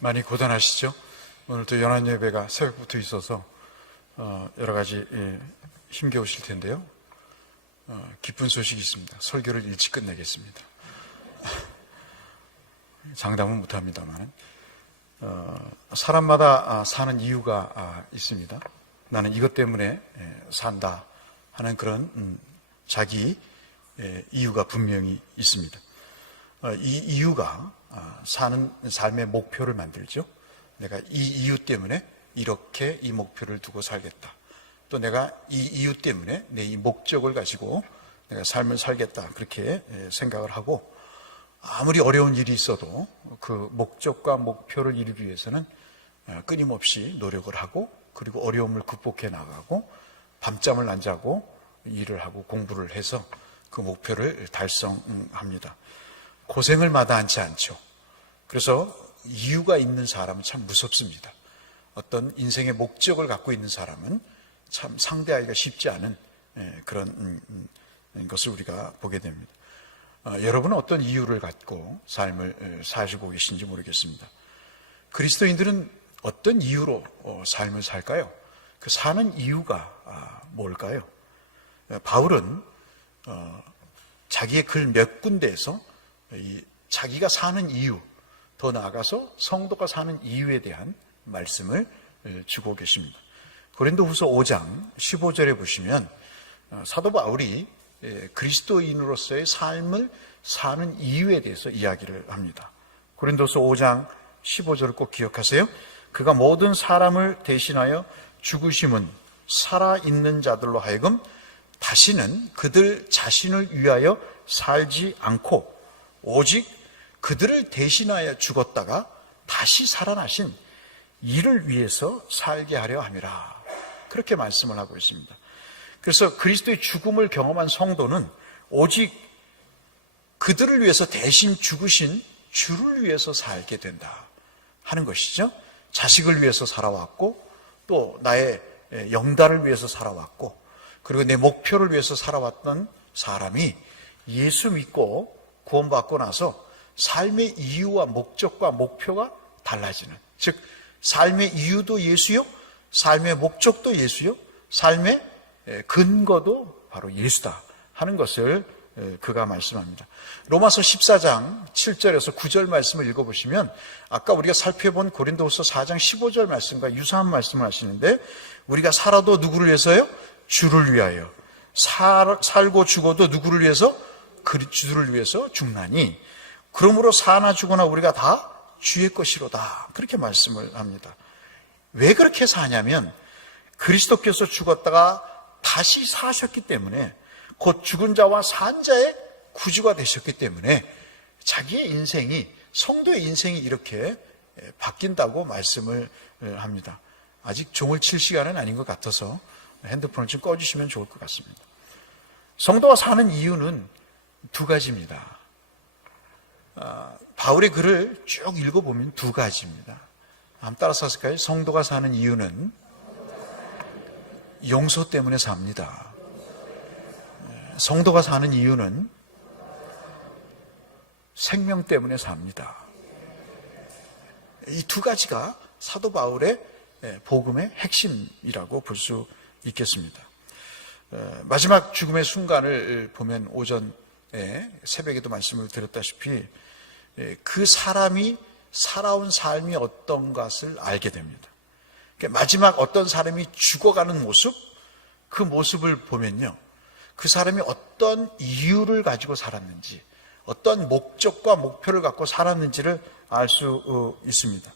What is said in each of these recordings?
많이 고단하시죠? 오늘도 연안 예배가 새벽부터 있어서 여러 가지 힘겨우실 텐데요. 기쁜 소식이 있습니다. 설교를 일찍 끝내겠습니다. 장담은 못합니다만 사람마다 사는 이유가 있습니다. 나는 이것 때문에 산다 하는 그런 자기 이유가 분명히 있습니다. 이 이유가 사는 삶의 목표를 만들죠. 내가 이 이유 때문에 이렇게 이 목표를 두고 살겠다. 또 내가 이 이유 때문에 내 이 목적을 가지고 내가 삶을 살겠다. 그렇게 생각을 하고 아무리 어려운 일이 있어도 그 목적과 목표를 이루기 위해서는 끊임없이 노력을 하고 그리고 어려움을 극복해 나가고 밤잠을 안 자고 일을 하고 공부를 해서 그 목표를 달성합니다. 고생을 마다하지 않죠. 그래서 이유가 있는 사람은 참 무섭습니다. 어떤 인생의 목적을 갖고 있는 사람은 참 상대하기가 쉽지 않은 그런 것을 우리가 보게 됩니다. 여러분은 어떤 이유를 갖고 삶을 사시고 계신지 모르겠습니다. 그리스도인들은 어떤 이유로 삶을 살까요? 그 사는 이유가 뭘까요? 바울은 자기의 글 몇 군데에서 자기가 사는 이유, 더 나아가서 성도가 사는 이유에 대한 말씀을 주고 계십니다. 고린도후서 5장 15절에 보시면 사도 바울이 그리스도인으로서의 삶을 사는 이유에 대해서 이야기를 합니다. 고린도서 5장 15절을 꼭 기억하세요. 그가 모든 사람을 대신하여 죽으심은 살아있는 자들로 하여금 다시는 그들 자신을 위하여 살지 않고 오직 그들을 대신하여 죽었다가 다시 살아나신 이를 위해서 살게 하려 함이라. 그렇게 말씀을 하고 있습니다. 그래서 그리스도의 죽음을 경험한 성도는 오직 그들을 위해서 대신 죽으신 주를 위해서 살게 된다 하는 것이죠. 자식을 위해서 살아왔고 또 나의 영달을 위해서 살아왔고 그리고 내 목표를 위해서 살아왔던 사람이 예수 믿고 구원받고 나서 삶의 이유와 목적과 목표가 달라지는, 즉 삶의 이유도 예수요, 삶의 목적도 예수요, 삶의 근거도 바로 예수다 하는 것을 그가 말씀합니다. 로마서 14장 7절에서 9절 말씀을 읽어보시면 아까 우리가 살펴본 고린도후서 4장 15절 말씀과 유사한 말씀을 하시는데 우리가 살아도 누구를 위해서요? 주를 위하여. 살고 죽어도 누구를 위해서? 주를 위해서 죽나니 그러므로 사나 죽거나 우리가 다 주의 것이로다. 그렇게 말씀을 합니다. 왜 그렇게 사냐면 그리스도께서 죽었다가 다시 사셨기 때문에 곧 죽은 자와 산 자의 구주가 되셨기 때문에 자기의 인생이, 성도의 인생이 이렇게 바뀐다고 말씀을 합니다. 아직 종을 칠 시간은 아닌 것 같아서 핸드폰을 좀 꺼주시면 좋을 것 같습니다. 성도가 사는 이유는 두 가지입니다. 바울의 글을 쭉 읽어보면 두 가지입니다. 한번 따라서 하실까요? 성도가 사는 이유는 용서 때문에 삽니다. 성도가 사는 이유는 생명 때문에 삽니다. 이 두 가지가 사도 바울의 복음의 핵심이라고 볼 수 있겠습니다. 마지막 죽음의 순간을 보면 오전에 새벽에도 말씀을 드렸다시피 그 사람이 살아온 삶이 어떤 것을 알게 됩니다. 마지막 어떤 사람이 죽어가는 모습, 그 모습을 보면요, 그 사람이 어떤 이유를 가지고 살았는지, 어떤 목적과 목표를 갖고 살았는지를 알 수 있습니다.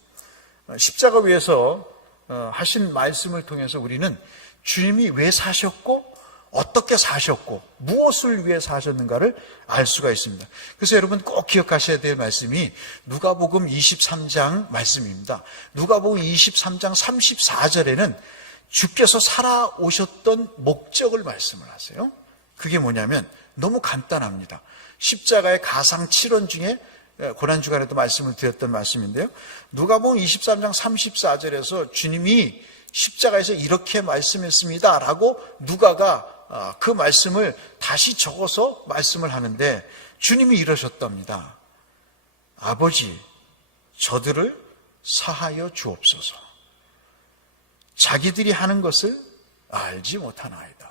십자가 위에서 하신 말씀을 통해서 우리는 주님이 왜 사셨고 어떻게 사셨고 무엇을 위해 사셨는가를 알 수가 있습니다. 그래서 여러분 꼭 기억하셔야 될 말씀이 누가복음 23장 말씀입니다. 누가복음 23장 34절에는 주께서 살아오셨던 목적을 말씀을 하세요. 그게 뭐냐면 너무 간단합니다. 십자가의 가상 7원 중에 고난주간에도 말씀을 드렸던 말씀인데요. 누가복음 23장 34절에서 주님이 십자가에서 이렇게 말씀했습니다 라고 누가가 그 말씀을 다시 적어서 말씀을 하는데 주님이 이러셨답니다. 아버지, 저들을 사하여 주옵소서. 자기들이 하는 것을 알지 못하나이다.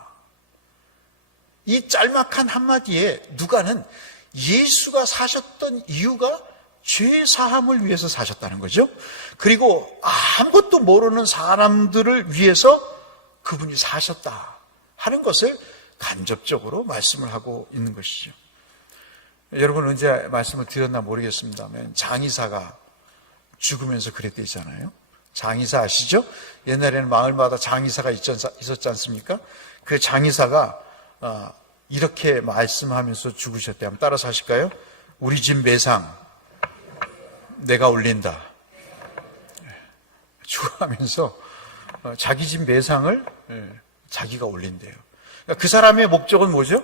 이 짤막한 한마디에 누가는 예수가 사셨던 이유가 죄 사함을 위해서 사셨다는 거죠. 그리고 아무것도 모르는 사람들을 위해서 그분이 사셨다 하는 것을 간접적으로 말씀을 하고 있는 것이죠. 여러분 언제 말씀을 드렸나 모르겠습니다만 장의사가 죽으면서 그랬대잖아요. 장의사 아시죠? 옛날에는 마을마다 장의사가 있었지 않습니까? 그 장의사가 이렇게 말씀하면서 죽으셨대요. 한번 따라서 하실까요? 우리 집 매상 내가 올린다. 죽어가면서 자기 집 매상을 자기가 올린대요. 그 사람의 목적은 뭐죠?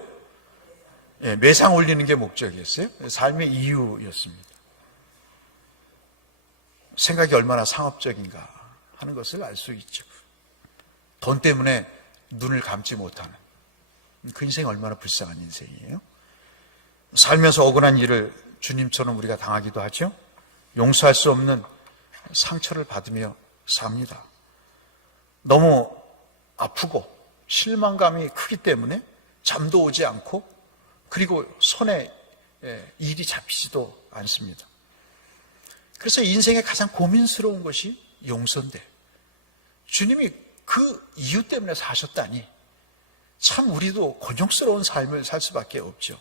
매상 올리는 게 목적이었어요. 삶의 이유였습니다. 생각이 얼마나 상업적인가 하는 것을 알 수 있죠. 돈 때문에 눈을 감지 못하는 그 인생이 얼마나 불쌍한 인생이에요. 살면서 억울한 일을 주님처럼 우리가 당하기도 하죠. 용서할 수 없는 상처를 받으며 삽니다. 너무 아프고 실망감이 크기 때문에 잠도 오지 않고 그리고 손에 일이 잡히지도 않습니다. 그래서 인생의 가장 고민스러운 것이 용서인데 주님이 그 이유 때문에 사셨다니 참 우리도 곤욕스러운 삶을 살 수밖에 없죠.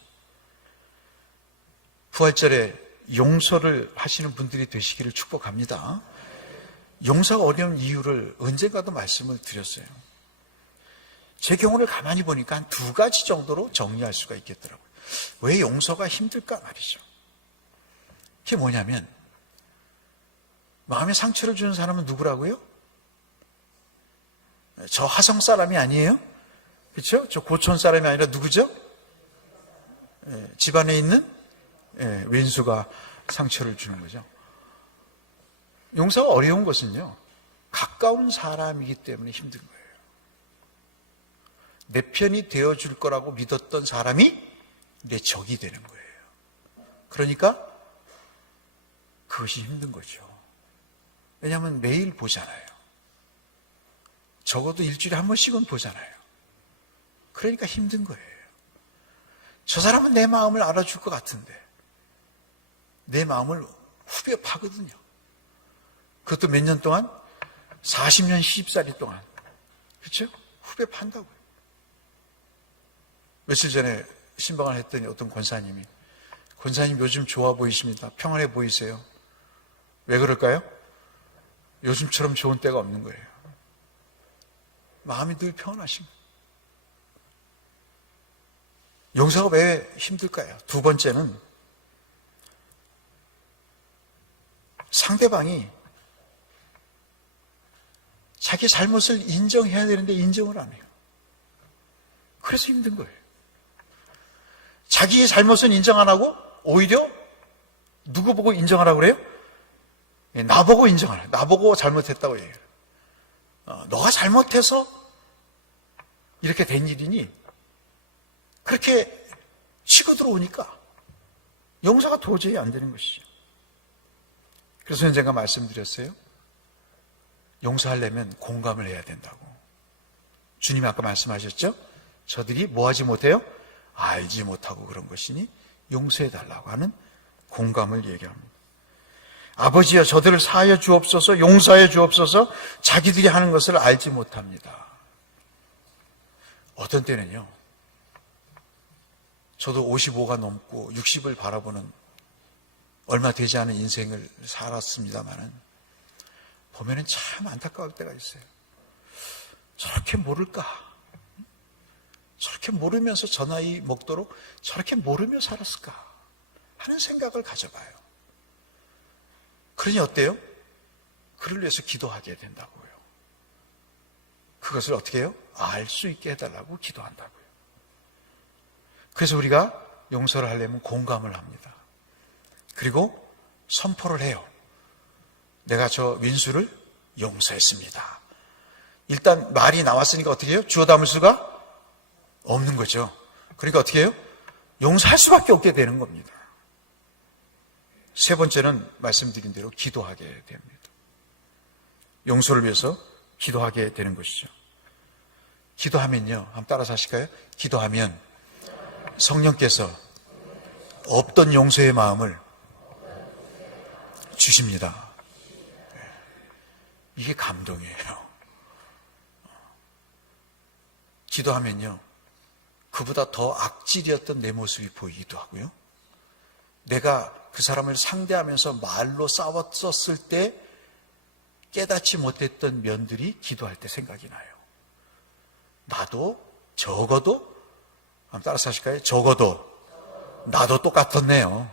부활절에 용서를 하시는 분들이 되시기를 축복합니다. 용서가 어려운 이유를 언젠가도 말씀을 드렸어요. 제 경우를 가만히 보니까 한 2가지 정도로 정리할 수가 있겠더라고요. 왜 용서가 힘들까 말이죠. 그게 뭐냐면 마음에 상처를 주는 사람은 누구라고요? 저 화성 사람이 아니에요? 그렇죠? 저 고촌 사람이 아니라 누구죠? 집안에 있는 왼수가 상처를 주는 거죠. 용서가 어려운 것은요, 가까운 사람이기 때문에 힘든 거예요. 내 편이 되어줄 거라고 믿었던 사람이 내 적이 되는 거예요. 그러니까 그것이 힘든 거죠. 왜냐하면 매일 보잖아요. 적어도 일주일에 한 번씩은 보잖아요. 그러니까 힘든 거예요. 저 사람은 내 마음을 알아줄 것 같은데 내 마음을 후벼 파거든요. 그것도 몇 년 동안? 40년, 10살이 동안. 그렇죠? 후벼 판다고요. 며칠 전에 신방을 했더니 어떤 권사님이 권사님 요즘 좋아 보이십니다. 평안해 보이세요. 왜 그럴까요? 요즘처럼 좋은 때가 없는 거예요. 마음이 늘 평안하신 거예요. 용서가 왜 힘들까요? 2번째는 상대방이 자기 잘못을 인정해야 되는데 인정을 안 해요. 그래서 힘든 거예요. 자기의 잘못은 인정 안 하고 오히려 누구 보고 인정하라고 그래요? 나보고 인정하라. 나보고 잘못했다고 얘기해요. 너가 잘못해서 이렇게 된 일이니 그렇게 치고 들어오니까 용서가 도저히 안 되는 것이죠. 그래서 제가 말씀드렸어요. 용서하려면 공감을 해야 된다고. 주님이 아까 말씀하셨죠? 저들이 뭐하지 못해요? 알지 못하고 그런 것이니 용서해달라고 하는 공감을 얘기합니다. 아버지여 저들을 사하여 주옵소서, 용서하여 주옵소서. 자기들이 하는 것을 알지 못합니다. 어떤 때는요, 저도 55가 넘고 60을 바라보는 얼마 되지 않은 인생을 살았습니다만은 보면은 참 안타까울 때가 있어요. 저렇게 모를까? 저렇게 모르면서 저 나이 먹도록 저렇게 모르며 살았을까? 하는 생각을 가져봐요. 그러니 어때요? 그를 위해서 기도하게 된다고요. 그것을 어떻게 해요? 알 수 있게 해달라고 기도한다고요. 그래서 우리가 용서를 하려면 공감을 합니다. 그리고 선포를 해요. 내가 저 윈수를 용서했습니다. 일단 말이 나왔으니까 어떻게 해요? 주워 담을 수가 없는 거죠. 그러니까 어떻게 해요? 용서할 수밖에 없게 되는 겁니다. 3번째는 말씀드린 대로 기도하게 됩니다. 용서를 위해서 기도하게 되는 것이죠. 기도하면요, 한번 따라서 하실까요? 기도하면 성령께서 없던 용서의 마음을 주십니다. 이게 감동이에요. 기도하면요, 그보다 더 악질이었던 내 모습이 보이기도 하고요, 내가 그 사람을 상대하면서 말로 싸웠었을 때 깨닫지 못했던 면들이 기도할 때 생각이 나요. 나도 적어도, 한번 따라서 하실까요? 적어도 나도 똑같았네요.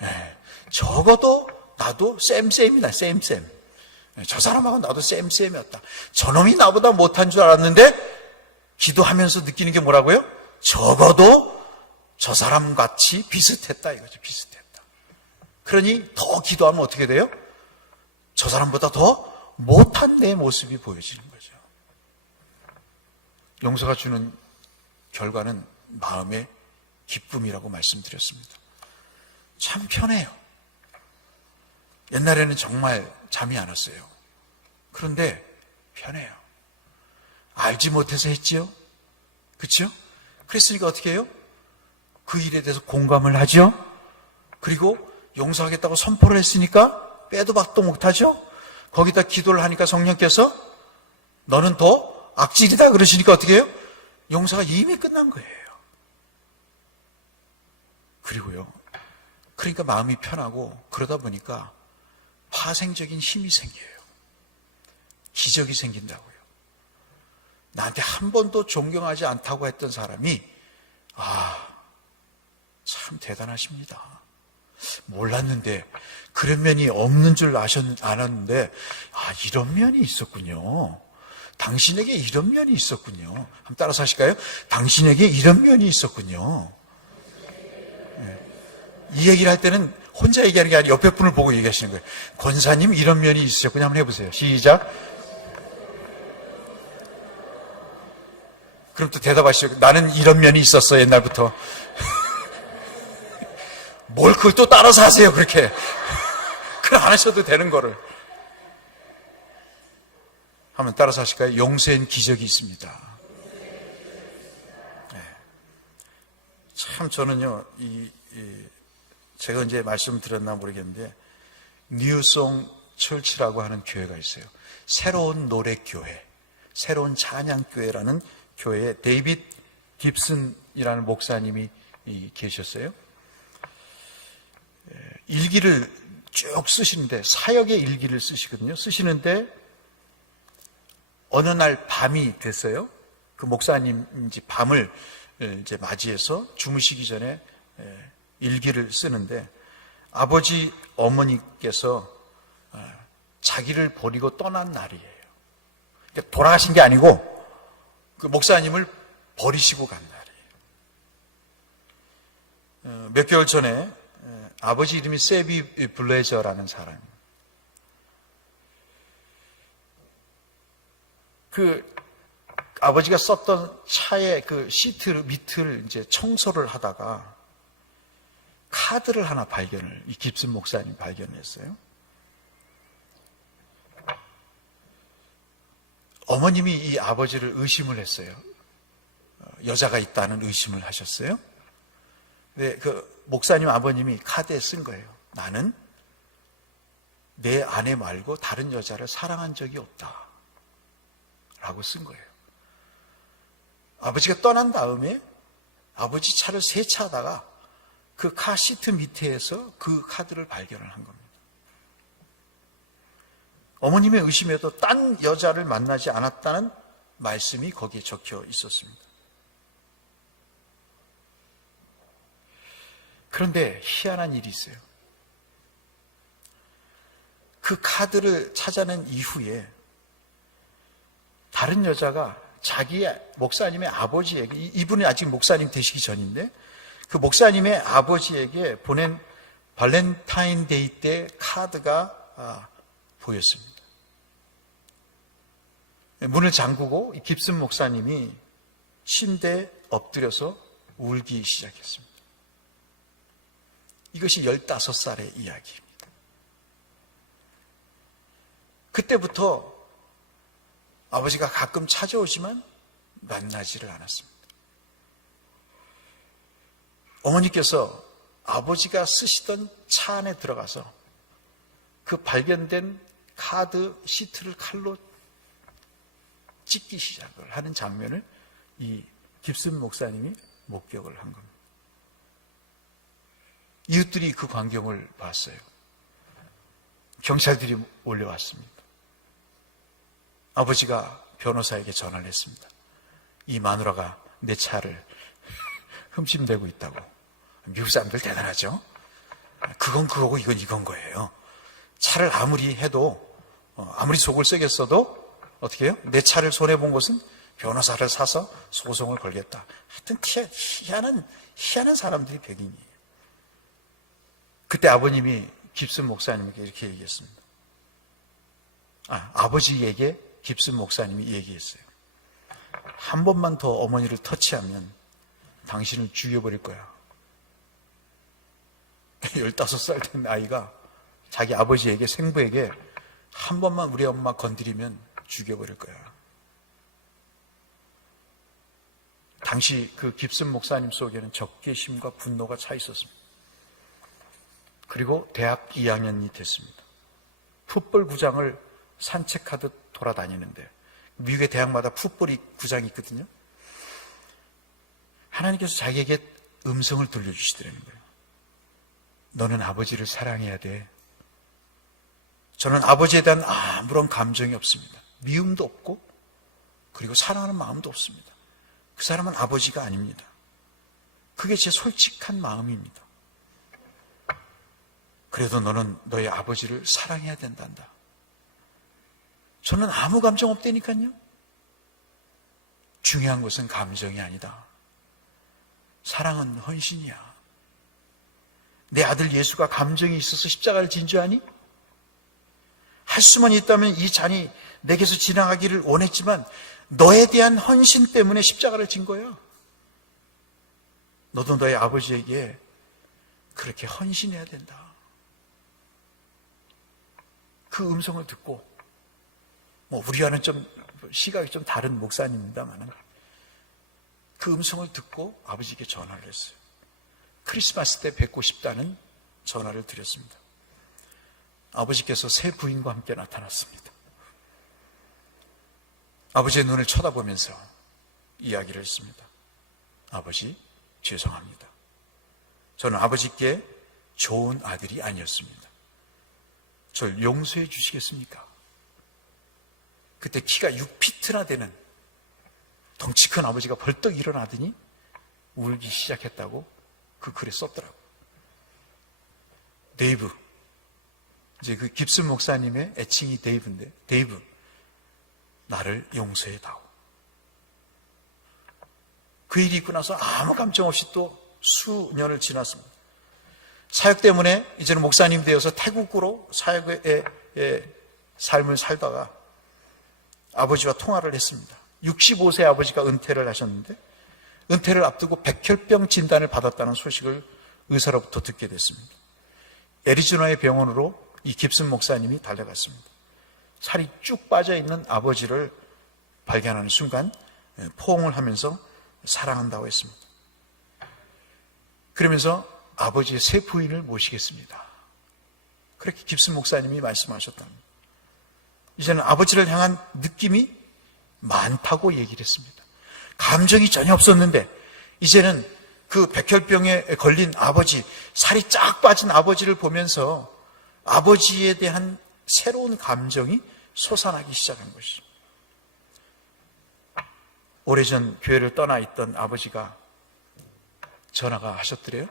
네. 적어도 나도 쌤이다. 저 사람하고 나도 쌤이었다. 저놈이 나보다 못한 줄 알았는데 기도하면서 느끼는 게 뭐라고요? 적어도 저 사람 같이 비슷했다 이거죠. 비슷했다. 그러니 더 기도하면 어떻게 돼요? 저 사람보다 더 못한 내 모습이 보여지는 거죠. 용서가 주는 결과는 마음의 기쁨이라고 말씀드렸습니다. 참 편해요. 옛날에는 정말 잠이 안 왔어요. 그런데 편해요. 알지 못해서 했지요? 그렇죠? 그랬으니까 어떻게 해요? 그 일에 대해서 공감을 하죠? 그리고 용서하겠다고 선포를 했으니까 빼도 박도 못하죠? 거기다 기도를 하니까 성령께서 너는 더 악질이다 그러시니까 어떻게 해요? 용서가 이미 끝난 거예요. 그리고요, 그러니까 마음이 편하고 그러다 보니까 파생적인 힘이 생겨요. 기적이 생긴다고요. 나한테 한 번도 존경하지 않다고 했던 사람이 참 대단하십니다. 몰랐는데 그런 면이 없는 줄 알았는데 이런 면이 있었군요. 당신에게 이런 면이 있었군요. 한번 따라서 하실까요? 당신에게 이런 면이 있었군요. 이 얘기를 할 때는 혼자 얘기하는 게 아니라 옆에 분을 보고 얘기하시는 거예요. 권사님 이런 면이 있으셨군요. 한번 해보세요. 시작. 그럼 또 대답하시죠. 나는 이런 면이 있었어 옛날부터. 뭘 그걸 또 따라서 하세요 그렇게. 그걸 안 하셔도 되는 거를. 한번 따라서 하실까요? 용서엔 기적이 있습니다. 네. 참 저는요 제가 언제 말씀드렸나 모르겠는데 뉴송 철치라고 하는 교회가 있어요. 새로운 노래 교회, 새로운 찬양 교회라는 교회에 데이빗 깁슨이라는 목사님이 계셨어요. 일기를 쭉 쓰시는데 사역의 일기를 쓰시거든요. 쓰시는데 어느 날 밤이 됐어요. 그 목사님인지 밤을 이제 맞이해서 주무시기 전에 일기를 쓰는데 아버지 어머니께서 자기를 버리고 떠난 날이에요. 그러니까 돌아가신 게 아니고 그 목사님을 버리시고 간 날이에요. 몇 개월 전에 아버지 이름이 세비 블레저라는 사람이에요. 그 아버지가 썼던 차의 그 시트 밑을 이제 청소를 하다가 카드를 하나 이 깁슨 목사님 발견했어요. 어머님이 이 아버지를 의심을 했어요. 여자가 있다는 의심을 하셨어요. 근데 그 목사님 아버님이 카드에 쓴 거예요. 나는 내 아내 말고 다른 여자를 사랑한 적이 없다. 라고 쓴 거예요. 아버지가 떠난 다음에 아버지 차를 세차하다가 그 카 시트 밑에서 그 카드를 발견을 한 겁니다. 어머님의 의심에도 딴 여자를 만나지 않았다는 말씀이 거기에 적혀 있었습니다. 그런데 희한한 일이 있어요. 그 카드를 찾아낸 이후에 다른 여자가 자기 목사님의 아버지에게, 이분이 아직 목사님 되시기 전인데 그 목사님의 아버지에게 보낸 발렌타인데이 때 카드가 보였습니다. 문을 잠그고 깁슨 목사님이 침대에 엎드려서 울기 시작했습니다. 이것이 15살의 이야기입니다. 그때부터 아버지가 가끔 찾아오지만 만나지를 않았습니다. 어머니께서 아버지가 쓰시던 차 안에 들어가서 그 발견된 카드 시트를 칼로 찢기 시작을 하는 장면을 이 깁슨 목사님이 목격을 한 겁니다. 이웃들이 그 광경을 봤어요. 경찰들이 몰려왔습니다. 아버지가 변호사에게 전화를 했습니다. 이 마누라가 내 차를 흠집내고 있다고. 미국 사람들 대단하죠? 그건 그거고 이건 이건 거예요. 차를 아무리 해도 아무리 속을 썩였어도 어떻게 해요? 내 차를 손해본 것은 변호사를 사서 소송을 걸겠다. 하여튼 희한한 사람들이 백인이에요. 그때 아버님이 깁슨 목사님에게 이렇게 얘기했습니다. 아버지에게 깁슨 목사님이 얘기했어요. 한 번만 더 어머니를 터치하면 당신을 죽여버릴 거야. 15살 된 아이가 자기 아버지에게, 생부에게 한 번만 우리 엄마 건드리면 죽여버릴 거야. 당시 그 깁슨 목사님 속에는 적개심과 분노가 차 있었습니다. 그리고 대학 2학년이 됐습니다. 풋볼 구장을 산책하듯 돌아다니는데, 미국의 대학마다 풋볼 구장이 있거든요. 하나님께서 자기에게 음성을 들려주시더라는 거예요. 너는 아버지를 사랑해야 돼. 저는 아버지에 대한 아무런 감정이 없습니다. 미움도 없고 그리고 사랑하는 마음도 없습니다. 그 사람은 아버지가 아닙니다. 그게 제 솔직한 마음입니다. 그래도 너는 너의 아버지를 사랑해야 된단다. 저는 아무 감정 없다니까요. 중요한 것은 감정이 아니다. 사랑은 헌신이야. 내 아들 예수가 감정이 있어서 십자가를 진 줄 아니? 할 수만 있다면 이 잔이 내게서 지나가기를 원했지만 너에 대한 헌신 때문에 십자가를 진 거야. 너도 너의 아버지에게 그렇게 헌신해야 된다. 그 음성을 듣고, 우리와는 좀 시각이 좀 다른 목사님입니다만, 그 음성을 듣고 아버지에게 전화를 했어요. 크리스마스 때 뵙고 싶다는 전화를 드렸습니다. 아버지께서 새 부인과 함께 나타났습니다. 아버지의 눈을 쳐다보면서 이야기를 했습니다. 아버지, 죄송합니다. 저는 아버지께 좋은 아들이 아니었습니다. 저를 용서해 주시겠습니까? 그때 키가 6피트나 되는 덩치 큰 아버지가 벌떡 일어나더니 울기 시작했다고 그 글에 썼더라고요. 데이브, 이제 그 깁슨 목사님의 애칭이 데이브인데, 데이브, 나를 용서해 다오. 그 일이 있고 나서 아무 감정 없이 또 수년을 지났습니다. 사역 때문에 이제는 목사님 되어서 태국으로 사역의 삶을 살다가 아버지와 통화를 했습니다. 65세 아버지가 은퇴를 하셨는데, 은퇴를 앞두고 백혈병 진단을 받았다는 소식을 의사로부터 듣게 됐습니다. 애리조나의 병원으로 이 깁슨 목사님이 달려갔습니다. 살이 쭉 빠져있는 아버지를 발견하는 순간 포옹을 하면서 사랑한다고 했습니다. 그러면서 아버지의 새 부인을 모시겠습니다. 그렇게 깁슨 목사님이 말씀하셨답니다. 이제는 아버지를 향한 느낌이 많다고 얘기를 했습니다. 감정이 전혀 없었는데 이제는 그 백혈병에 걸린 아버지, 살이 쫙 빠진 아버지를 보면서 아버지에 대한 새로운 감정이 솟아나기 시작한 것이죠. 오래전 교회를 떠나 있던 아버지가 전화가 하셨더래요.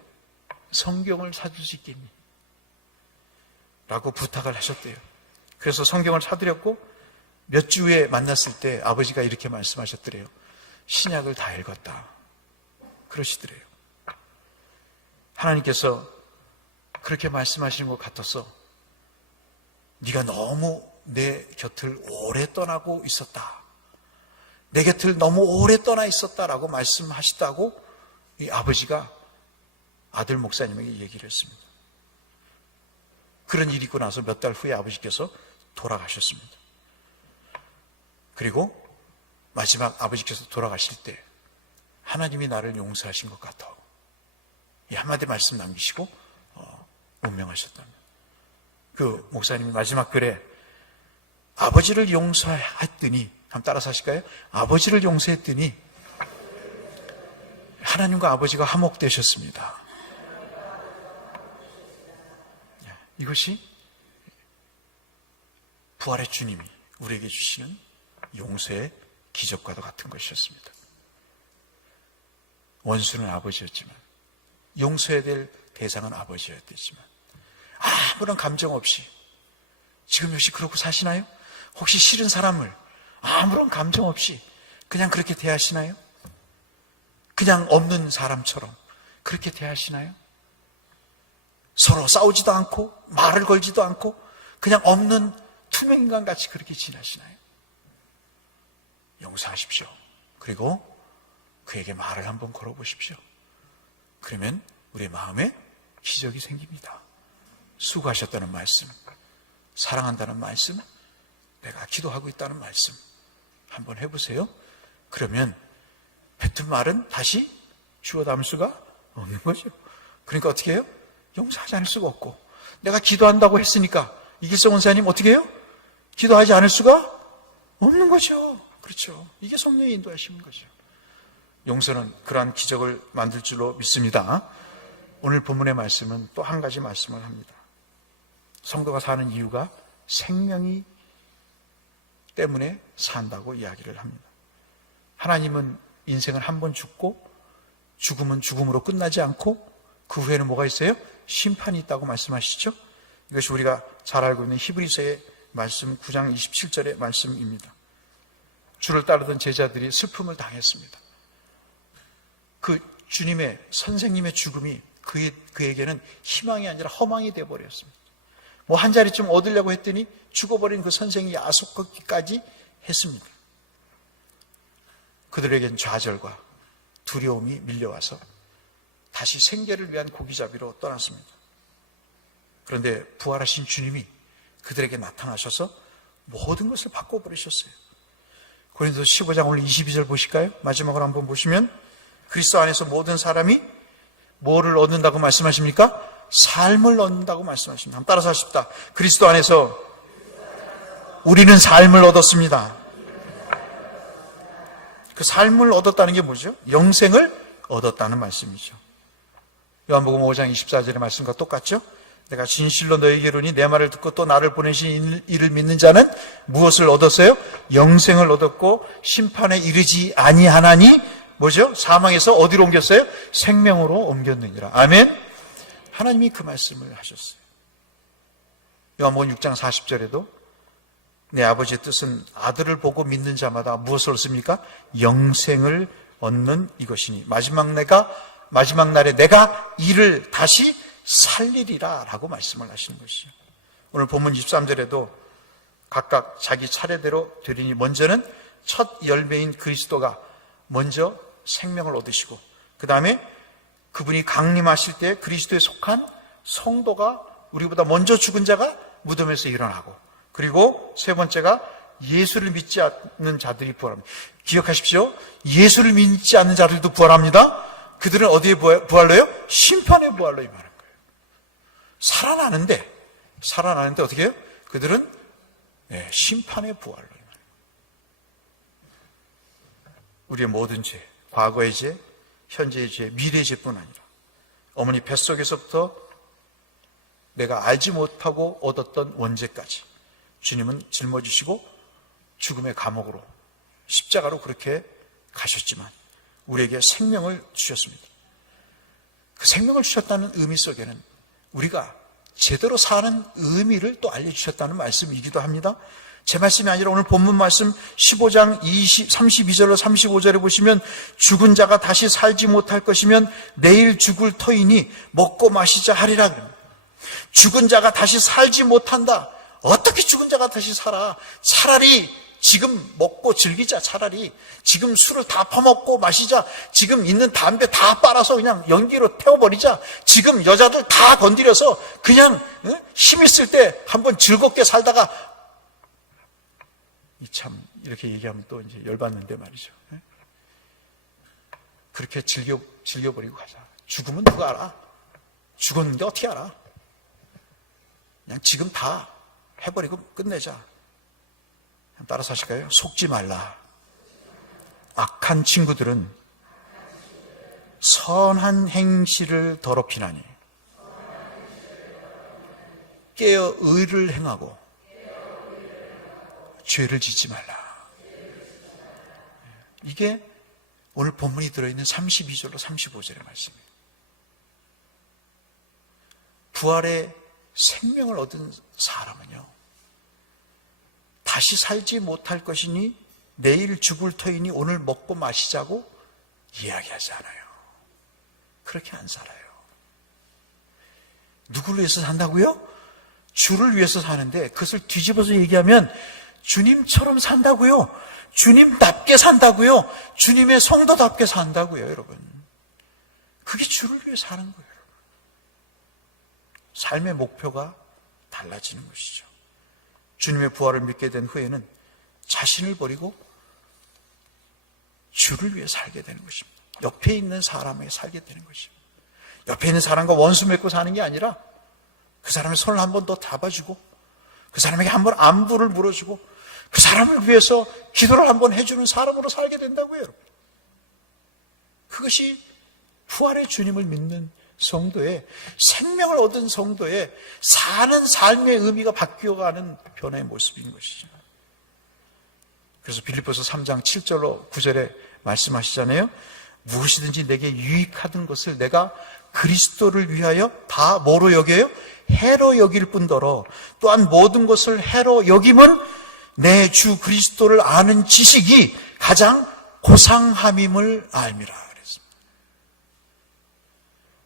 성경을 사줄 수 있겠니? 라고 부탁을 하셨대요. 그래서 성경을 사드렸고 몇 주 후에 만났을 때 아버지가 이렇게 말씀하셨더래요. 신약을 다 읽었다. 그러시더래요. 하나님께서 그렇게 말씀하시는 것 같아서 네가 너무 내 곁을 오래 떠나고 있었다. 내 곁을 너무 오래 떠나 있었다라고 말씀하시다고 이 아버지가 아들 목사님에게 얘기를 했습니다. 그런 일이 있고 나서 몇 달 후에 아버지께서 돌아가셨습니다. 그리고 마지막 아버지께서 돌아가실 때 하나님이 나를 용서하신 것 같아. 이 한마디 말씀 남기시고 운명하셨답니다. 그 목사님이 마지막 글에 아버지를 용서했더니, 한번 따라서 하실까요? 아버지를 용서했더니 하나님과 아버지가 화목되셨습니다. 이것이 부활의 주님이 우리에게 주시는 용서의 기적과도 같은 것이었습니다. 원수는 아버지였지만, 용서해야 될 대상은 아버지였지만, 아무런 감정 없이, 지금 역시 그러고 사시나요? 혹시 싫은 사람을 아무런 감정 없이 그냥 그렇게 대하시나요? 그냥 없는 사람처럼 그렇게 대하시나요? 서로 싸우지도 않고 말을 걸지도 않고 그냥 없는 투명인간 같이 그렇게 지내시나요? 용서하십시오. 그리고 그에게 말을 한번 걸어보십시오. 그러면 우리의 마음에 기적이 생깁니다. 수고하셨다는 말씀, 사랑한다는 말씀, 내가 기도하고 있다는 말씀 한번 해보세요. 그러면 뱉은 말은 다시 주워 담을 수가 없는 거죠. 그러니까 어떻게 해요? 용서하지 않을 수가 없고, 내가 기도한다고 했으니까 이길성 원사님 어떻게 해요? 기도하지 않을 수가 없는 거죠. 그렇죠. 이게 성령의 인도하시는 거죠. 용서는 그러한 기적을 만들 줄로 믿습니다. 오늘 본문의 말씀은 또 한 가지 말씀을 합니다. 성도가 사는 이유가 생명이 때문에 산다고 이야기를 합니다. 하나님은 인생을 한 번 죽고 죽음은 죽음으로 끝나지 않고 그 후에는 뭐가 있어요? 심판이 있다고 말씀하시죠? 이것이 우리가 잘 알고 있는 히브리서의 말씀 9장 27절의 말씀입니다. 주를 따르던 제자들이 슬픔을 당했습니다. 그 주님의 선생님의 죽음이 그에게는 희망이 아니라 허망이 되어버렸습니다. 뭐 한 자리쯤 얻으려고 했더니 죽어버린 그 선생이 야속하기까지 했습니다. 그들에겐 좌절과 두려움이 밀려와서 다시 생계를 위한 고기잡이로 떠났습니다. 그런데 부활하신 주님이 그들에게 나타나셔서 모든 것을 바꿔버리셨어요. 고린도서 15장 오늘 22절 보실까요? 마지막으로 한번 보시면 그리스도 안에서 모든 사람이 뭐를 얻는다고 말씀하십니까? 삶을 얻는다고 말씀하십니다. 한번 따라서 하십시다. 그리스도 안에서 우리는 삶을 얻었습니다. 그 삶을 얻었다는 게 뭐죠? 영생을 얻었다는 말씀이죠. 요한복음 5장 24절의 말씀과 똑같죠? 내가 진실로 너에게 이르니 내 말을 듣고 또 나를 보내신 이를 믿는 자는 무엇을 얻었어요? 영생을 얻었고 심판에 이르지 아니하나니 뭐죠? 사망에서 어디로 옮겼어요? 생명으로 옮겼느니라. 아멘. 하나님이 그 말씀을 하셨어요. 요한복음 6장 40절에도 내 아버지의 뜻은 아들을 보고 믿는 자마다 무엇을 얻습니까? 영생을 얻는 이것이니 마지막 날에 내가 이를 다시 살리리라 라고 말씀을 하시는 것이죠. 오늘 본문 23절에도 각각 자기 차례대로 되리니 먼저는 첫 열매인 그리스도가 먼저 생명을 얻으시고 그 다음에 그분이 강림하실 때 그리스도에 속한 성도가 우리보다 먼저 죽은 자가 무덤에서 일어나고 그리고 세 번째가 예수를 믿지 않는 자들이 부활합니다. 기억하십시오. 예수를 믿지 않는 자들도 부활합니다. 그들은 어디에 부활로요? 심판의 부활로 임하는 거예요. 살아나는데 어떻게 해요? 그들은 심판의 부활로 임하는 거예요. 우리의 모든 죄, 과거의 죄, 현재의 죄, 미래의 죄뿐 아니라 어머니 뱃속에서부터 내가 알지 못하고 얻었던 원죄까지 주님은 짊어지시고 죽음의 감옥으로 십자가로 그렇게 가셨지만 우리에게 생명을 주셨습니다. 그 생명을 주셨다는 의미 속에는 우리가 제대로 사는 의미를 또 알려주셨다는 말씀이기도 합니다. 제 말씀이 아니라 오늘 본문 말씀 15장 32절로 35절에 보시면 죽은 자가 다시 살지 못할 것이면 내일 죽을 터이니 먹고 마시자 하리라 그럽니다. 죽은 자가 다시 살지 못한다. 어떻게 죽은 자가 다시 살아? 차라리 지금 먹고 즐기자. 차라리 지금 술을 다 퍼먹고 마시자. 지금 있는 담배 다 빨아서 그냥 연기로 태워버리자. 지금 여자들 다 건드려서 그냥 힘 있을 때 한번 즐겁게 살다가 참 이렇게 얘기하면 또 이제 열받는데 말이죠. 그렇게 즐겨버리고 가자. 죽으면 누가 알아? 죽었는데 어떻게 알아? 그냥 지금 다 해버리고 끝내자. 따라서 하실까요? 속지 말라. 악한 친구들은 선한 행실을 더럽히나니 깨어 의를 행하고 죄를 짓지 말라. 이게 오늘 본문이 들어있는 32절로 35절의 말씀이에요. 부활의 생명을 얻은 사람은요, 다시 살지 못할 것이니 내일 죽을 터이니 오늘 먹고 마시자고 이야기하지 않아요. 그렇게 안 살아요. 누구를 위해서 산다고요? 주를 위해서 사는데, 그것을 뒤집어서 얘기하면 주님처럼 산다고요. 주님답게 산다고요. 주님의 성도답게 산다고요, 여러분. 그게 주를 위해 사는 거예요. 삶의 목표가 달라지는 것이죠. 주님의 부활을 믿게 된 후에는 자신을 버리고 주를 위해 살게 되는 것입니다. 옆에 있는 사람에게 살게 되는 것입니다. 옆에 있는 사람과 원수 맺고 사는 게 아니라 그 사람의 손을 한 번 더 잡아주고, 그 사람에게 한 번 안부를 물어주고, 그 사람을 위해서 기도를 한 번 해주는 사람으로 살게 된다고요, 여러분. 그것이 부활의 주님을 믿는 성도의, 생명을 얻은 성도의 사는 삶의 의미가 바뀌어가는 변화의 모습인 것이죠. 그래서 빌립보서 3장 7절로 9절에 말씀하시잖아요. 무엇이든지 내게 유익하던 것을 내가 그리스도를 위하여 다 뭐로 여겨요? 해로 여길 뿐더러 또한 모든 것을 해로 여김은 내 주 그리스도를 아는 지식이 가장 고상함임을 알미라.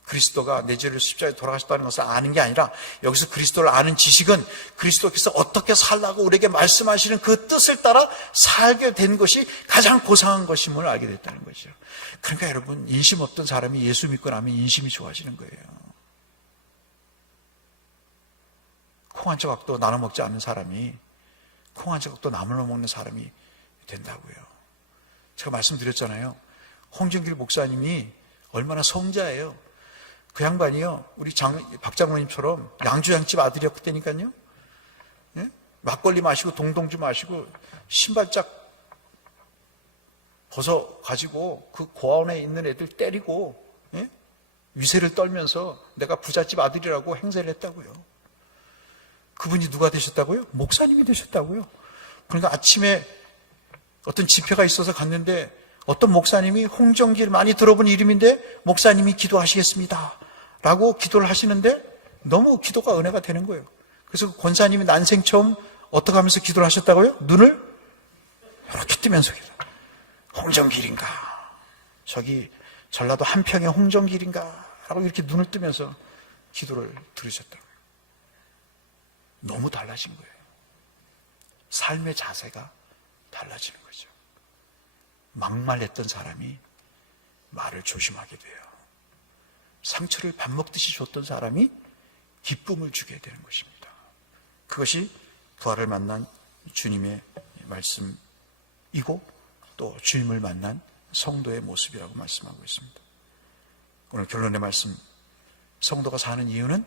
그리스도가 내 죄를 십자가에 돌아가셨다는 것을 아는 게 아니라, 여기서 그리스도를 아는 지식은 그리스도께서 어떻게 살라고 우리에게 말씀하시는 그 뜻을 따라 살게 된 것이 가장 고상한 것임을 알게 됐다는 거죠. 그러니까 여러분, 인심 없던 사람이 예수 믿고 나면 인심이 좋아지는 거예요. 콩 한 조각도 나눠 먹지 않는 사람이 콩 한 조각도 나눠 먹는 사람이 된다고요. 제가 말씀드렸잖아요. 홍정길 목사님이 얼마나 성자예요. 그 양반이요, 우리 박 장로님처럼 양주양집 아들이었다니까요. 예? 막걸리 마시고 동동주 마시고 신발짝 벗어가지고 그 고아원에 있는 애들 때리고, 예? 위세를 떨면서 내가 부잣집 아들이라고 행세를 했다고요. 그분이 누가 되셨다고요? 목사님이 되셨다고요. 그러니까 아침에 어떤 집회가 있어서 갔는데 어떤 목사님이, 홍정길 많이 들어본 이름인데 목사님이 기도하시겠습니다 라고 기도를 하시는데 너무 기도가 은혜가 되는 거예요. 그래서 권사님이 난생 처음 어떻게 하면서 기도를 하셨다고요? 눈을 이렇게 뜨면서 홍정길인가, 저기 전라도 한평의 홍정길인가 라고 이렇게 눈을 뜨면서 기도를 들으셨다고요. 너무 달라진 거예요. 삶의 자세가 달라지는 거죠. 막말했던 사람이 말을 조심하게 돼요. 상처를 밥 먹듯이 줬던 사람이 기쁨을 주게 되는 것입니다. 그것이 부활을 만난 주님의 말씀이고 또 주님을 만난 성도의 모습이라고 말씀하고 있습니다. 오늘 결론의 말씀, 성도가 사는 이유는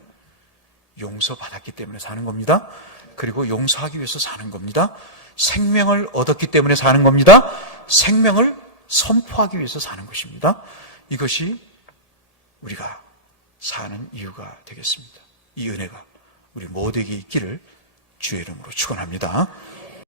용서받았기 때문에 사는 겁니다. 그리고 용서하기 위해서 사는 겁니다. 생명을 얻었기 때문에 사는 겁니다. 생명을 선포하기 위해서 사는 것입니다. 이것이 우리가 사는 이유가 되겠습니다. 이 은혜가 우리 모두에게 있기를 주의 이름으로 축원합니다.